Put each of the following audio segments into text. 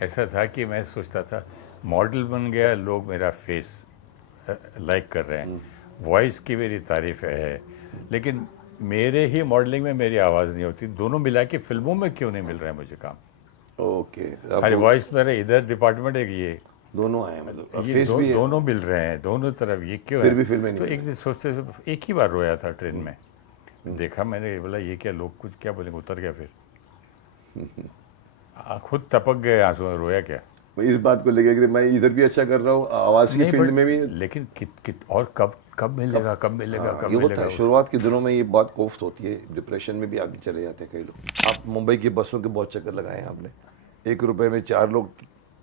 ऐसा था कि मैं सोचता था मॉडल बन गया, लोग मेरा फेस लाइक कर रहे हैं, वॉइस की मेरी तारीफ है, लेकिन मेरे ही मॉडलिंग में मेरी आवाज़ नहीं होती। दोनों मिला के फिल्मों में क्यों नहीं मिल रहा है मुझे काम? ओके, खाली अब वॉइस मेरा इधर डिपार्टमेंट है कि दोनों आए हैं, मतलब अब ये फेस भी है, दोनों मिल रहे हैं दोनों तरफ, ये क्यों फिर है? भी फिल्में नहीं तो बन एक रही। दिन सोचते एक ही बार रोया था ट्रेन में, देखा मैंने, बोला ये क्या, लोग कुछ क्या बोलेंगे, उतर गया। फिर खुद टपक गए आंसू में, रोया क्या? मैं इस बात को लेकर कि मैं इधर भी अच्छा कर रहा हूँ, आवाज़ की नहीं फील्ड बट में भी। लेकिन कित और कब कब मिलेगा, कब मिलेगा, हाँ, कब ये होता मिलेगा? है शुरुआत के दिनों में, ये बहुत कोफ्त होती है, डिप्रेशन में भी आगे चले जाते हैं कई लोग। आप मुंबई की बसों के बहुत चक्कर लगाए हैं आपने। 1 रुपए में 4 लोग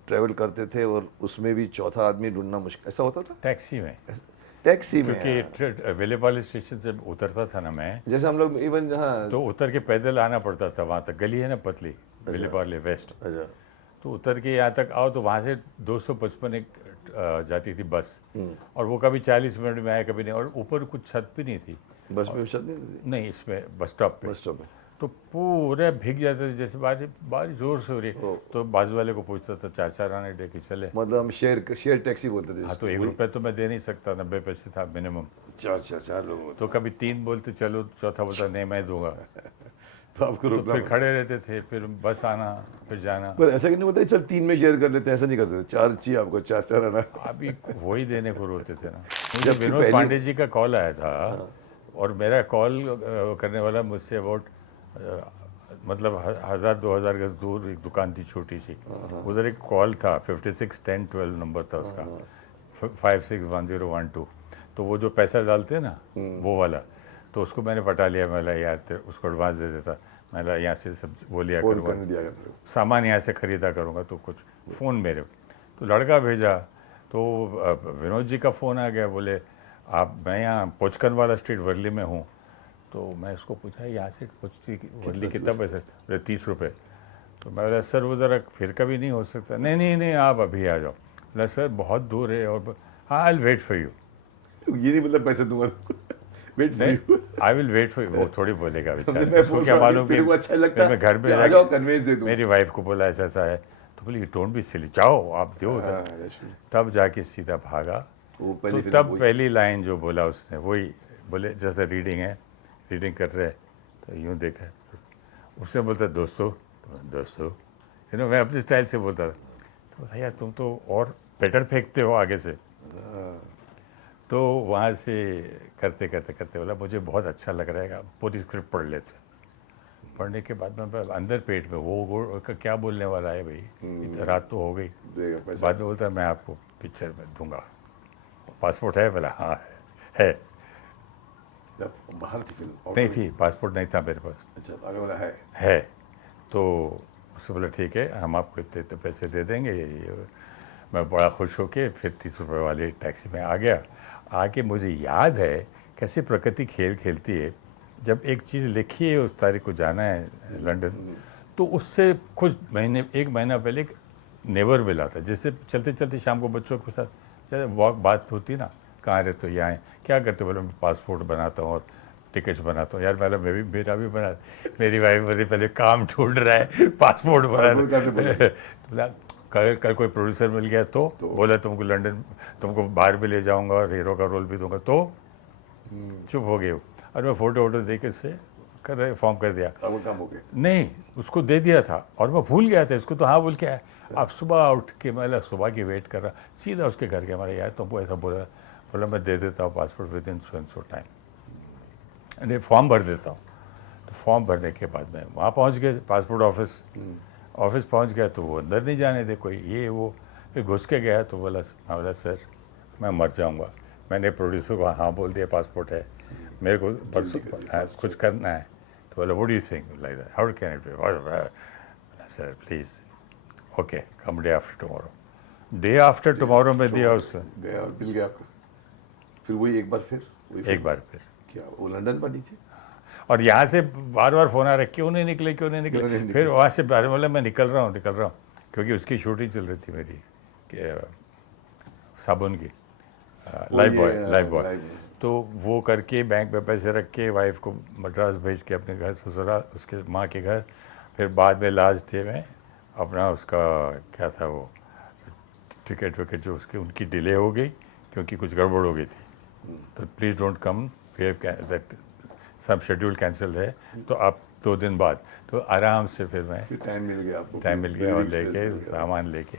ट्रेवल करते थे, और उसमें भी चौथा आदमी ढूंढना मुश्किल, ऐसा होता था टैक्सी में, टैक्सी में। क्योंकि वेलेपाली स्टेशन से उतरता था ना मैं, जैसे हम लोग इवन, हाँ। तो उतर के पैदल आना पड़ता था वहाँ तक, गली है ना पतली, वेलेपाली वेस्ट, अच्छा। तो उतर के यहाँ तक आओ, तो वहाँ से 255 एक जाती थी बस, और वो कभी 40 मिनट में आया, कभी नहीं, और ऊपर कुछ छत भी नहीं थी। बस में उछल नहीं, नहीं, इसमें बस स्टॉप पे, बस स्टॉप है। तो पूरे भीग जाते थे, जैसे बारिश बारिश जोर से हो रही है, तो बाजू वाले को पूछता था 4-4 आने दे के चले। मतलब हम शेयर टैक्सी बोलते थे हाँ, जिसको, तो 1 वही। रुपये तो मैं दे नहीं सकता, 90 पैसे था मिनिमम। चार लोग होते। तो कभी 3 बोलते चलो, चौथा बोलता नहीं मैं दूंगा, तो आपको तो रुकना फिर पड़ा। खड़े रहते थे, फिर बस आना, फिर जाना। पर ऐसा कि नहीं होता है, चल 3 में शेयर कर लेते हैं, ऐसा नहीं करते थे, 4 चाहिए आपको, 4 आना। अभी वही देने को रोते थे ना। मुझे जबकि विनोद पहली। पांडे जी का कॉल आया था, और मेरा कॉल करने वाला मुझसे अबाउट मतलब 1000-2000 गज दूर एक दुकान थी छोटी सी, उधर एक कॉल था, 561012 नंबर था उसका, 561012, तो वो जो पैसा डालते हैं ना, वो वाला, तो उसको मैंने पटा लिया। मैं यार उसको एडवांस दे देता, मैं यहाँ से सब वो लिया फोन करूँगा, करने दिया करते हो। सामान यहाँ से ख़रीदा करूँगा, तो कुछ फ़ोन मेरे, तो लड़का भेजा, तो विनोद जी का फ़ोन आ गया, बोले मैं यहाँ पोचकन वाला स्ट्रीट वर्ली में हूँ। तो मैं उसको पूछा यहाँ से पोचती वर्ली कितना पैसा? बोले 30 रुपये। तो मैं बोला सर वो ज़रा फिर कभी नहीं हो सकता? नहीं नहीं नहीं, आप अभी आ जाओ। बोला सर बहुत दूर है, और हाँ I will wait for you. ये नहीं मतलब पैसे दूंगा, wait for you. I will wait for you, वो थोड़ी बोलेगा बेचारा, मैं उसको बोल क्या रहा हूँ कि मालूम कि तेरे को अच्छा लगता फिर मैं घर है, पे आ जाओ, जाके कन्वेंस दे दूँ। मेरी वाइफ को बोला ऐसा ऐसा है, तो बोली डोंट बी सिली, जाओ आप दो उधर। हाँ, रश्मि। तब जाके सीधा भागा। वो तो पहली फिल्म तब वही। पहली लाइन जो बोला उसने वही, बोले जैसे रीडिंग है, रीडिंग कर रहे, तो यूँ देखा, उसने बोलता दोस्तों, दोस्तों, मैं अपने स्टाइल से बोलता था, तो बोला यार तुम तो और बेटर फेंकते हो आगे से। तो वहाँ से करते करते करते बोला मुझे बहुत अच्छा लग रहा है, पूरी स्क्रिप्ट पढ़ लेते। पढ़ने के बाद में अंदर पेट में वो क्या बोलने वाला है भाई, रात तो हो गई। देगा पैसा। बाद में बोलता है मैं आपको पिक्चर में दूंगा, पासपोर्ट है? बोला हाँ है। जब बाहर की फिल्म नहीं थी, पासपोर्ट नहीं था मेरे पास। अच्छा, आगे वाला है तो उससे बोला ठीक है, हम आपको इतने इतने पैसे दे देंगे, ये मैं बड़ा खुश होके फिर 30 रुपये वाली टैक्सी में आ गया। आके मुझे याद है कैसे प्रकृति खेल खेलती है, जब एक चीज़ लिखी है उस तारीख को जाना है लंदन, तो उससे कुछ महीने, 1 महीना पहले एक नेबर मिला था, जिससे चलते चलते शाम को बच्चों के साथ जैसे वॉक बात होती ना, कहाँ रहते हो, यहाँ क्या करते हो? बोले मैं पासपोर्ट बनाता हूँ और टिकट्स बनाता हूँ। यार मैं भी, मेरा भी बना, मेरी वाइफ बोली पहले काम ढूंढ रहा है, पासपोर्ट बना तो बोला कल कोई प्रोड्यूसर मिल गया तो बोला तुमको लंदन, तुमको बाहर भी ले जाऊंगा और हीरो का रोल भी दूंगा, तो चुप हो गए। और मैं फ़ोटो वोटो दे के से कर रहे फॉर्म कर दिया, वो काम हो गया। नहीं उसको दे दिया था, और मैं भूल गया था उसको, तो हाँ बोल के आया। आप सुबह उठ के, मैं सुबह की वेट कर रहा, सीधा उसके घर के, हमारे यार तुमको ऐसा बोला मैं दे देता हूँ passport with in so time, अरे फॉर्म भर देता हूँ। तो फॉर्म भरने के बाद में वहाँ पहुँच गए, पासपोर्ट ऑफिस पहुँच गया, तो वो अंदर नहीं जाने दे कोई, ये वो, फिर घुस के गया तो बोला सर मैं मर जाऊँगा। मैंने प्रोड्यूसर को हाँ बोल दिया पासपोर्ट है, मेरे को परसों कुछ करना है। तो बोला what do you think like that, how can it be? Sir please, okay come day after tomorrow. Day after tomorrow में दिया उससे, गया और मिल गया आपको। फिर वही एक बार, फिर वही एक बार फिर। क्या वो लंदन पड़ी थी? और यहाँ से बार बार फ़ोन आ रहा है क्यों नहीं निकले, क्यों नहीं निकले। फिर वहाँ से बारे बोला मैं निकल रहा हूँ, क्योंकि उसकी शूटिंग चल रही थी मेरी साबुन की, लाइफ बॉय। तो वो करके बैंक में पैसे रख के वाइफ को मद्रास भेज के अपने घर, ससुराल उसके माँ के घर, फिर बाद में लास्ट डे में अपना उसका क्या था वो टिकट विकेट जो उसकी उनकी डिले हो गई क्योंकि कुछ गड़बड़ हो गई थी, तो प्लीज़ डोंट कम, दैट सब शेड्यूल कैंसिल है, तो आप 2 दिन बाद, तो आराम से फिर मैं फिर टाइम मिल गया आपको, टाइम मिल गया और 2 weeks लेके space मिल गया। सामान लेके